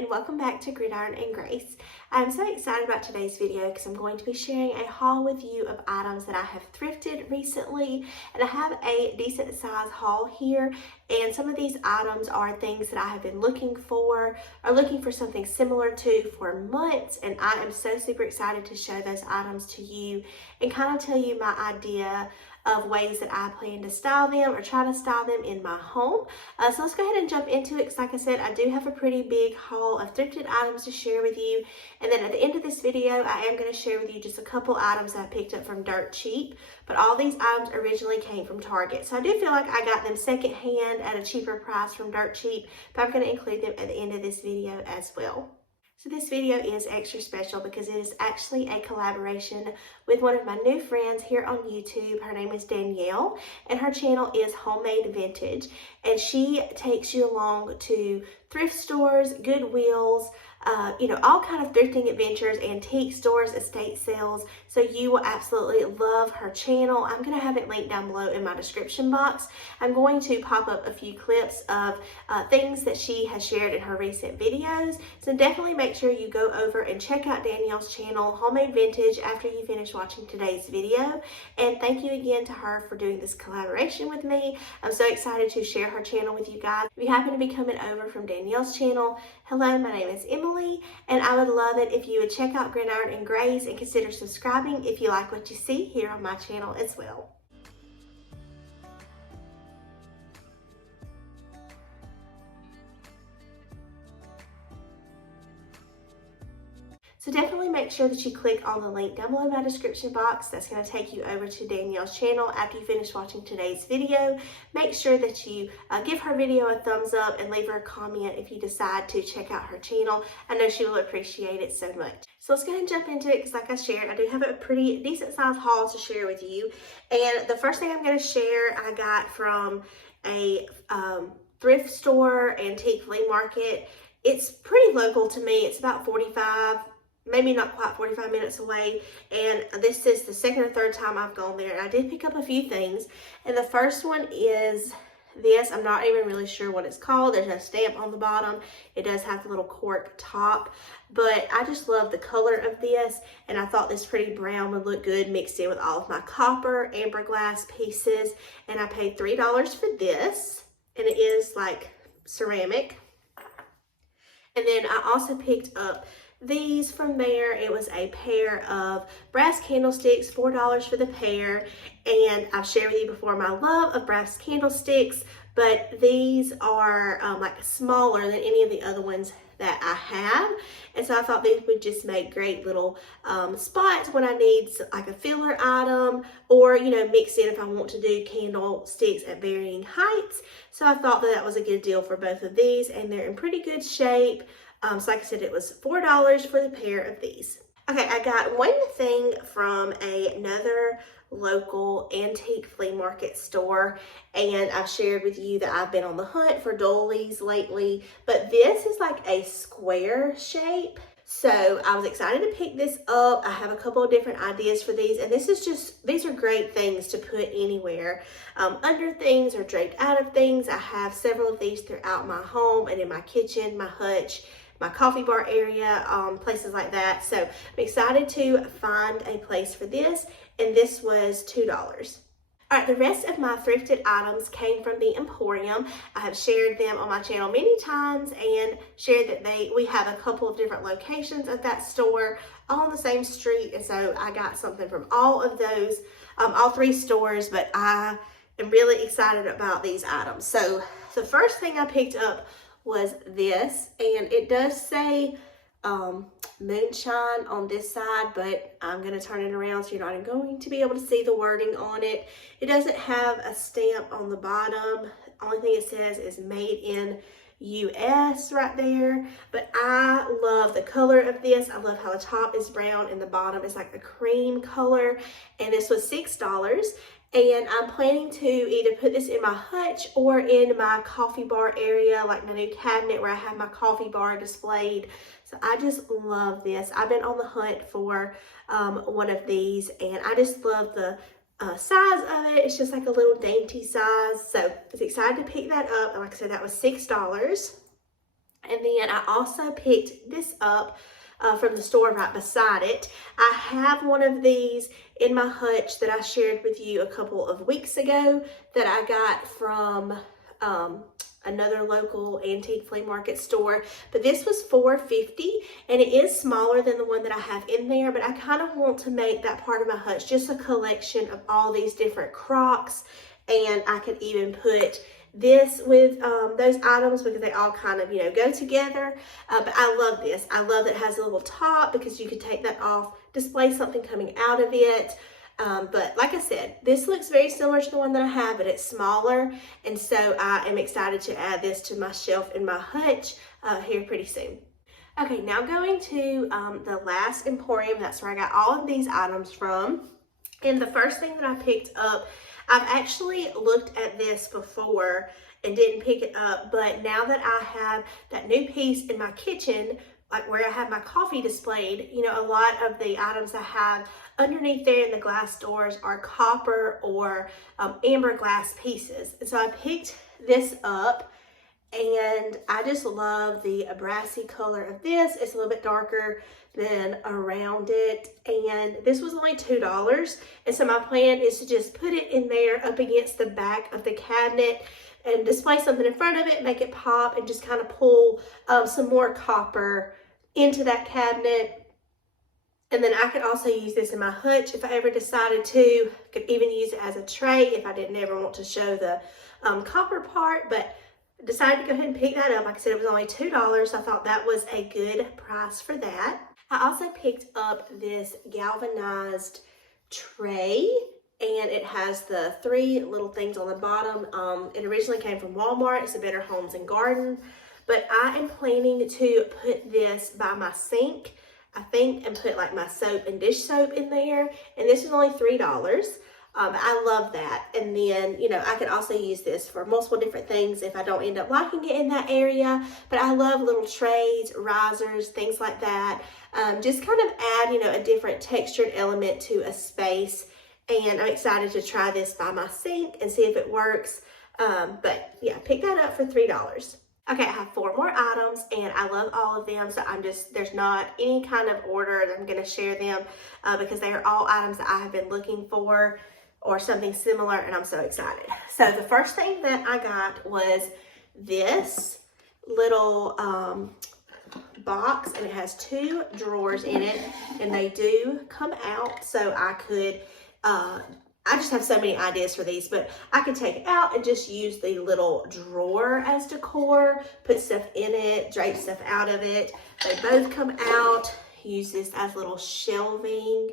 and welcome back to Gridiron and Grace. I'm so excited about today's video because I'm going to be sharing a haul with you of items that I have thrifted recently, and I have a decent size haul here, and some of these items are things that I have been looking for or looking for something similar to for months, and I am so super excited to show those items to you and kind of tell you my idea of ways that I plan to style them or try to style them in my home. So let's go ahead and jump into it because like I said, I do have a pretty big haul of thrifted items to share with you. And then at the end of this video, I am going to share with you just a couple items that I picked up from dirt cheap. But all these items originally came from Target. So I do feel like I got them secondhand at a cheaper price from dirt cheap, but I'm going to include them at the end of this video as well. So this video is extra special because it is actually a collaboration with one of my new friends here on YouTube. Her name is Danielle, and her channel is Homemade Vintage. And she takes you along to thrift stores, Goodwills, all kind of thrifting adventures, antique stores, estate sales. So you will absolutely love her channel. I'm going to have it linked down below in my description box. I'm going to pop up a few clips of things that she has shared in her recent videos. So definitely make sure you go over and check out Danielle's channel, Homemade Vintage, after you finish watching today's video. And thank you again to her for doing this collaboration with me. I'm so excited to share her channel with you guys. If you happen to be coming over from Danielle's channel, hello, my name is Emily, and I would love it if you would check out Gridiron and Grace and consider subscribing if you like what you see here on my channel as well. So definitely make sure that you click on the link down below in my description box. That's going to take you over to Danielle's channel after you finish watching today's video. Make sure that you give her video a thumbs up and leave her a comment if you decide to check out her channel. I know she will appreciate it so much. So let's go ahead and jump into it because like I shared, I do have a pretty decent sized haul to share with you. And the first thing I'm going to share, I got from a thrift store, antique flea market. It's pretty local to me. It's about 45, maybe not quite 45 minutes away, and this is the second or third time I've gone there. And I did pick up a few things, and the first one is this. I'm not even really sure what it's called. There's a stamp on the bottom. It does have the little cork top, but I just love the color of this, and I thought this pretty brown would look good mixed in with all of my copper amber glass pieces. And I paid $3 for this, and it is like ceramic. And then I also picked up these from there. It was a pair of brass candlesticks, $4 for the pair. And I've shared with you before my love of brass candlesticks, but these are like smaller than any of the other ones that I have. And so I thought these would just make great little spots when I need like a filler item, or, mix in if I want to do candlesticks at varying heights. So I thought that was a good deal for both of these, and they're in pretty good shape. So like I said, it was $4 for the pair of these. Okay, I got one thing from another local antique flea market store, and I've shared with you that I've been on the hunt for dollies lately, but this is like a square shape. So I was excited to pick this up. I have a couple of different ideas for these, and these are great things to put anywhere, under things or draped out of things. I have several of these throughout my home and in my kitchen, my hutch, my coffee bar area, places like that. So I'm excited to find a place for this, and this was $2. All right, the rest of my thrifted items came from the Emporium. I have shared them on my channel many times and shared that we have a couple of different locations at that store, all on the same street. And so I got something from all of those, all three stores, but I am really excited about these items. So the first thing I picked up was this, and it does say moonshine on this side, but I'm going to turn it around so you're not going to be able to see the wording on it. It doesn't have a stamp on the bottom. Only thing it says is made in US right there, but I love the color of this. I love how the top is brown and the bottom is like a cream color, and this was $6. And I'm planning to either put this in my hutch or in my coffee bar area, like my new cabinet where I have my coffee bar displayed. So I just love this. I've been on the hunt for one of these, and I just love the size of it. It's just like a little dainty size. So I was excited to pick that up. And like I said, that was $6. And then I also picked this up from the store right beside it. I have one of these in my hutch that I shared with you a couple of weeks ago that I got from another local antique flea market store, but this was $4.50 and it is smaller than the one that I have in there, but I kind of want to make that part of my hutch just a collection of all these different crocks, and I could even put this with those items because they all kind of, you know, go together. But I love this. I love that it has a little top because you could take that off, display something coming out of it. But like I said, this looks very similar to the one that I have, but it's smaller. And so I am excited to add this to my shelf in my hutch here pretty soon. Okay, now going to the last emporium. That's where I got all of these items from. And the first thing that I picked up, I've actually looked at this before and didn't pick it up, but now that I have that new piece in my kitchen, like where I have my coffee displayed, you know, a lot of the items I have underneath there in the glass doors are copper or amber glass pieces. And so I picked this up, and I just love the brassy color of this. It's a little bit darker than around it, and this was only $2. And so my plan is to just put it in there up against the back of the cabinet and display something in front of it, make it pop, and just kind of pull some more copper into that cabinet. And then I could also use this in my hutch if I ever decided to. Could even use it as a tray if I didn't ever want to show the copper part, but decided to go ahead and pick that up. Like I said, it was only $2. I thought that was a good price for that. I also picked up this galvanized tray, and it has the 3 little things on the bottom. It originally came from Walmart. It's a Better Homes and Garden, but I am planning to put this by my sink, I think, and put like my soap and dish soap in there. And this is only $3. I love that. And then, you know, I could also use this for multiple different things if I don't end up liking it in that area. But I love little trays, risers, things like that. Just kind of add, you know, a different textured element to a space. And I'm excited to try this by my sink and see if it works. But yeah, pick that up for $3. Okay, I have 4 more items, and I love all of them, so there's not any kind of order that I'm going to share them because they are all items that I have been looking for or something similar, and I'm so excited. So the first thing that I got was this little box, and it has 2 drawers in it, and they do come out, so I could I just have so many ideas for these, but I could take it out and just use the little drawer as decor, put stuff in it, drape stuff out of it. They both come out. Use this as little shelving.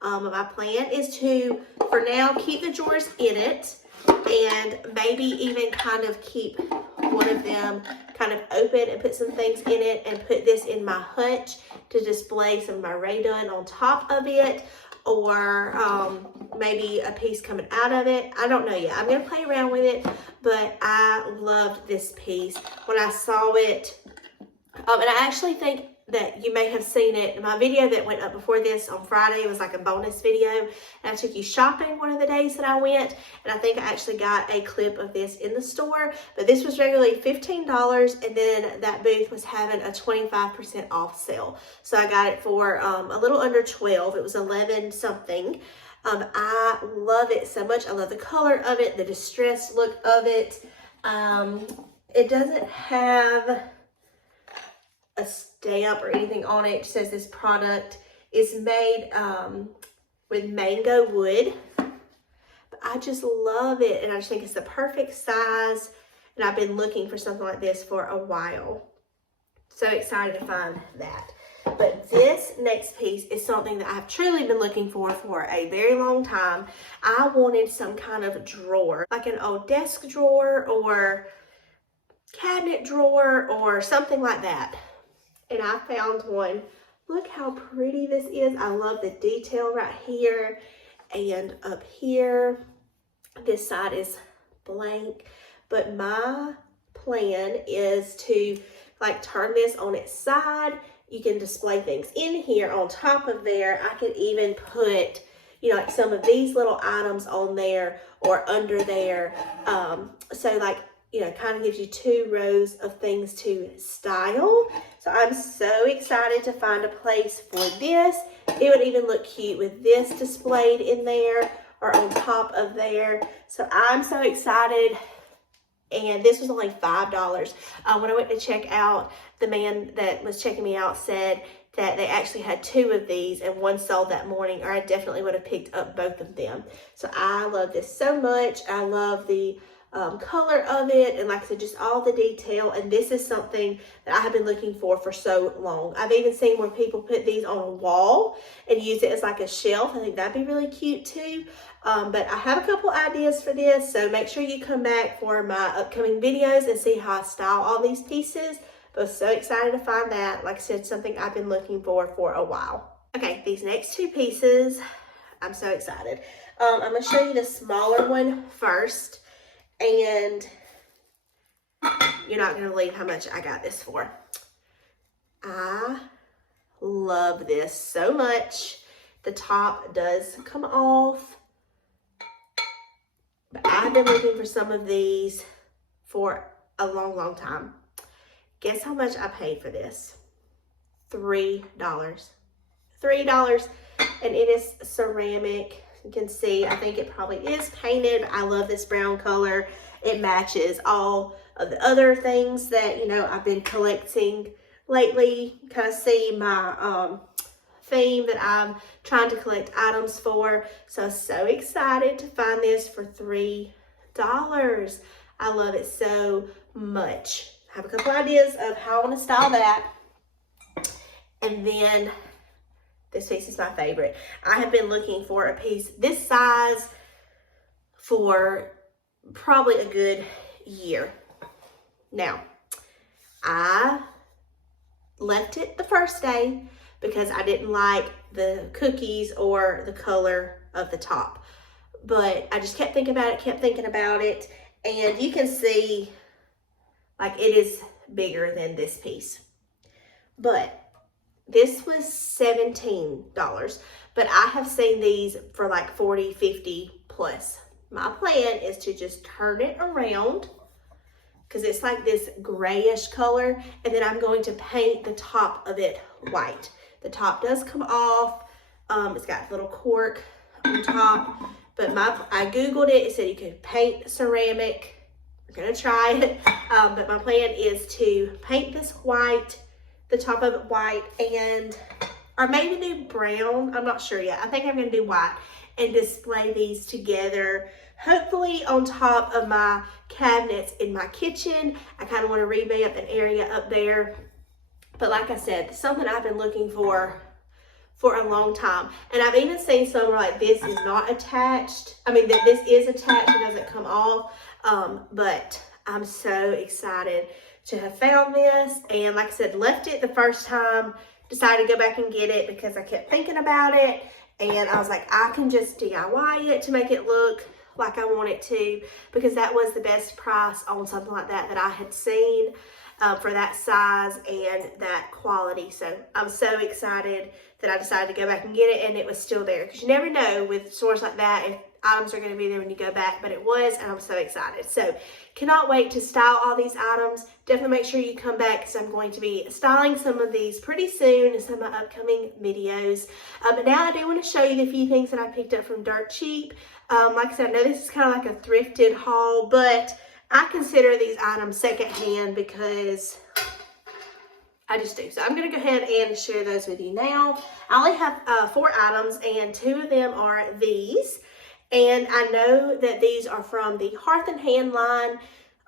My plan is to, for now, keep the drawers in it, and maybe even kind of keep one of them kind of open and put some things in it, and put this in my hutch to display some of my Raydon on top of it, or maybe a piece coming out of it. I don't know yet. I'm going to play around with it, but I loved this piece when I saw it. And I actually think that you may have seen it in my video that went up before this on Friday. It was like a bonus video, and I took you shopping one of the days that I went, and I think I actually got a clip of this in the store. But this was regularly $15, and then that booth was having a 25% off sale, so I got it for a little under $12. It was $11 something. I love it so much. I love the color of it, the distressed look of it. It doesn't have a stamp or anything on it. It says this product is made with mango wood. But I just love it, and I just think it's the perfect size, and I've been looking for something like this for a while. So excited to find that. But this next piece is something that I've truly been looking for a very long time. I wanted some kind of drawer, like an old desk drawer or cabinet drawer or something like that. And I found one. Look how pretty this is. I love the detail right here and up here. This side is blank, but my plan is to like turn this on its side. You can display things in here on top of there. I could even put, you know, like some of these little items on there or under there. So like you know, kind of gives you 2 rows of things to style. So I'm so excited to find a place for this. It would even look cute with this displayed in there or on top of there. So I'm so excited. And this was only $5. When I went to check out, the man that was checking me out said that they actually had 2 of these and one sold that morning, or I definitely would have picked up both of them. So I love this so much. I love the color of it, and like I said, just all the detail. And this is something that I have been looking for so long. I've even seen where people put these on a wall and use it as like a shelf. I think that'd be really cute too. But I have a couple ideas for this, so make sure you come back for my upcoming videos and see how I style all these pieces. But I'm so excited to find that. Like I said, something I've been looking for a while. Okay, these next 2 pieces, I'm so excited. I'm going to show you the smaller one first. And you're not going to believe how much I got this for. I love this so much. The top does come off. But I've been looking for some of these for a long, long time. Guess how much I paid for this? $3. $3. And it is ceramic. You can see, I think it probably is painted. I love this brown color. It matches all of the other things that, you know, I've been collecting lately. Kind of see my theme that I'm trying to collect items for. So excited to find this for $3. I love it so much. I have a couple ideas of how I want to style that. And then this piece is my favorite. I have been looking for a piece this size for probably a good year. Now, I left it the first day because I didn't like the cookies or the color of the top. But I just kept thinking about it, and you can see like it is bigger than this piece. But this was $17, but I have seen these for like $40, $50 plus. My plan is to just turn it around because it's like this grayish color, and then I'm going to paint the top of it white. The top does come off. It's got a little cork on top, but I Googled it. It said you could paint ceramic. We're gonna try it, but my plan is to paint this white, the top of it white, and or maybe do brown. I'm not sure yet. I think I'm gonna do white and display these together, hopefully on top of my cabinets in my kitchen. I kind of want to revamp an area up there. But like I said, something I've been looking for a long time. And I've even seen some where like this is not attached. I mean, that this is attached, it doesn't come off. But I'm so excited to have found this. And like I said, left it the first time, decided to go back and get it because I kept thinking about it. And I was like, I can just DIY it to make it look like I want it to, because that was the best price on something like that I had seen for that size and that quality. So I'm so excited that I decided to go back and get it, and it was still there, because you never know with stores like that if items are going to be there when you go back, but it was, and I'm so excited. So cannot wait to style all these items. Definitely make sure you come back, because I'm going to be styling some of these pretty soon in some of my upcoming videos. But now I do want to show you the few things that I picked up from Dirt Cheap. Like I said, I know this is kind of like a thrifted haul, but I consider these items secondhand because I just do. So I'm going to go ahead and share those with you now. I only have 4 items, and 2 of them are these. And I know that these are from the Hearth and Hand line,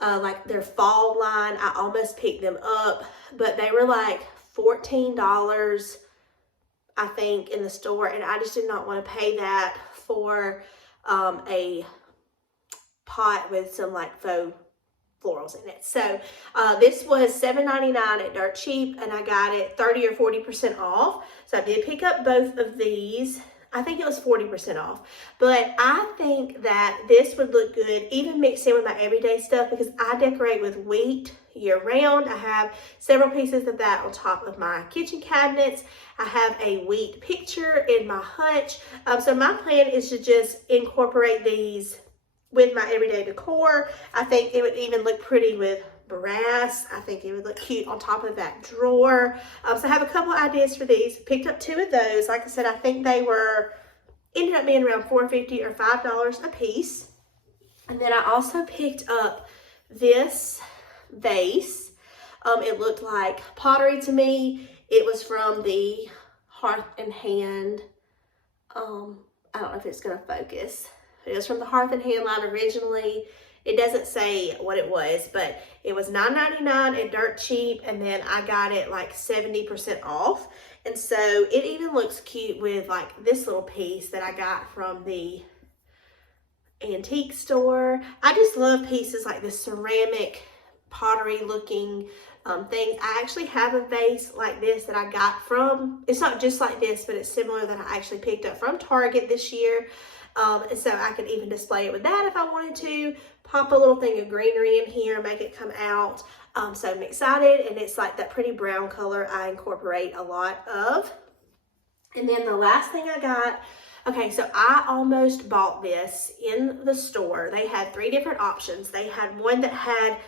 like their fall line. I almost picked them up, but they were like $14, I think, in the store. And I just did not want to pay that for a pot with some like faux florals in it. So this was $7.99 at Dirt Cheap, and I got it 30 or 40% off. So I did pick up both of these. I think it was 40% off, but I think that this would look good even mixed in with my everyday stuff, because I decorate with wheat year round. I have several pieces of that on top of my kitchen cabinets. I have a wheat picture in my hutch. So my plan is to just incorporate these with my everyday decor. I think it would even look pretty with brass. I think it would look cute on top of that drawer. So I have a couple ideas for these. Picked up 2 of those. Like I said, I think they ended up being around $4.50 or $5 a piece. And then I also picked up this vase. It looked like pottery to me. It was from the Hearth and Hand. I don't know if it's gonna focus. It was from the Hearth and Hand line originally. It doesn't say what it was, but it was $9.99 and dirt cheap, and then I got it like 70% off. And so it even looks cute with like this little piece that I got from the antique store. I just love pieces like this ceramic pottery looking things. I actually have a vase like this that I got from, it's not just like this, but it's similar, that I actually picked up from Target this year. And so I could even display it with that if I wanted to. Pop a little thing of greenery in here, make it come out. So I'm excited, and it's like that pretty brown color I incorporate a lot of. And then the last thing I got, okay, so I almost bought this in the store. They had 3 different options. They had one that had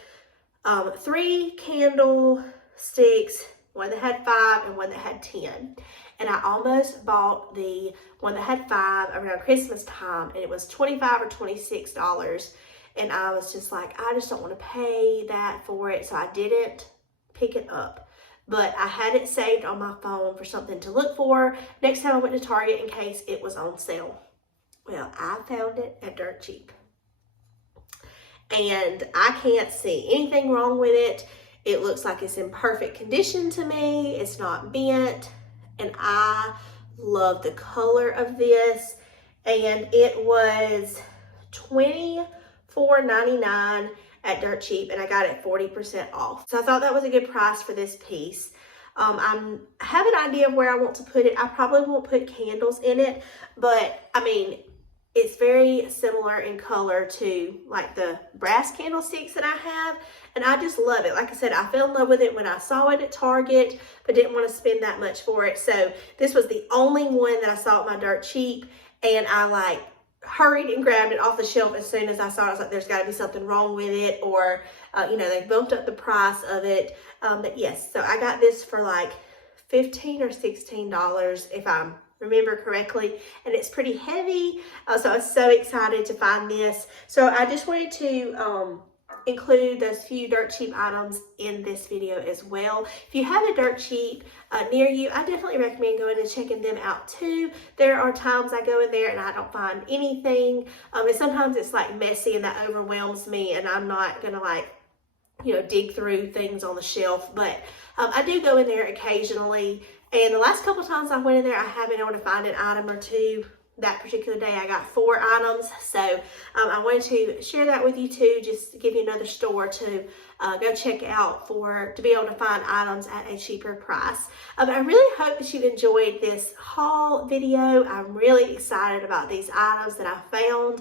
3 candlesticks, one that had 5, and one that had 10. And I almost bought the one that had 5 around Christmas time, and it was $25 or $26. And I was just like, I just don't want to pay that for it, so I didn't pick it up. But I had it saved on my phone for something to look for next time I went to Target in case it was on sale. Well, I found it at dirt cheap. And I can't see anything wrong with it. It looks like it's in perfect condition to me. It's not bent. And I love the color of this. And it was $24.99 at dirt cheap, and I got it 40% off. So I thought that was a good price for this piece. I have an idea of where I want to put it. I probably won't put candles in it, but I mean, it's very similar in color to like the brass candlesticks that I have, and I just love it. Like I said, I fell in love with it when I saw it at Target, but didn't want to spend that much for it. So this was the only one that I saw at my dirt cheap, and I like hurried and grabbed it off the shelf as soon as I saw it. I was like, there's got to be something wrong with it, or you know, they bumped up the price of it. But yes, so I got this for like $15 or $16 if I remember correctly, and it's pretty heavy. So I was so excited to find this. So I just wanted to include those few dirt cheap items in this video as well. If you have a dirt cheap near you, I definitely recommend going and checking them out too. There are times I go in there and I don't find anything, and sometimes it's like messy and that overwhelms me, and I'm not gonna like, you know, dig through things on the shelf. But I do go in there occasionally, and the last couple times I went in there, I have been able to find an item or two. That particular day I got 4 items, so I wanted to share that with you too, just to give you another store to go check out to be able to find items at a cheaper price. I really hope that you enjoyed this haul video. I'm really excited about these items that I found.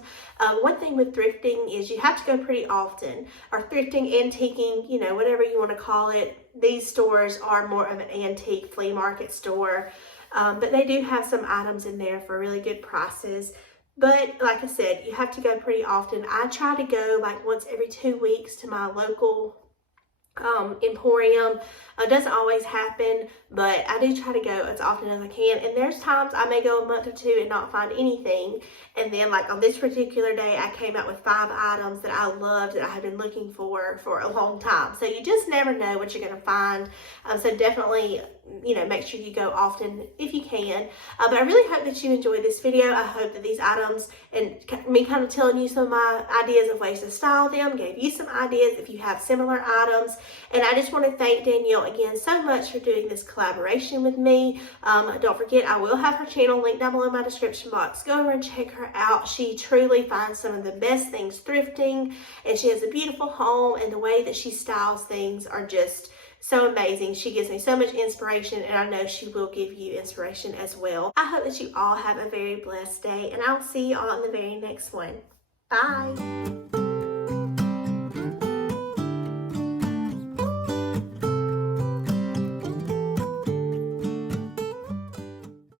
One thing with thrifting is you have to go pretty often, or thrifting, antiquing, you know, whatever you want to call it. These stores are more of an antique flea market store. But they do have some items in there for really good prices. But like I said, you have to go pretty often. I try to go like once every 2 weeks to my local emporium. It doesn't always happen, but I do try to go as often as I can. And there's times I may go a month or 2 and not find anything. And then like on this particular day, I came out with 5 items that I loved, that I had been looking for a long time. So you just never know what you're going to find. So definitely, you know, make sure you go often if you can. But I really hope that you enjoyed this video. I hope that these items and me kind of telling you some of my ideas of ways to style them gave you some ideas if you have similar items. And I just want to thank Danielle again so much for doing this collaboration with me. Don't forget, I will have her channel linked down below in my description box. Go over and check her out. She truly finds some of the best things thrifting, and she has a beautiful home, and the way that she styles things are just so amazing. She gives me so much inspiration, and I know she will give you inspiration as well. I hope that you all have a very blessed day, and I'll see you all in the very next one. Bye.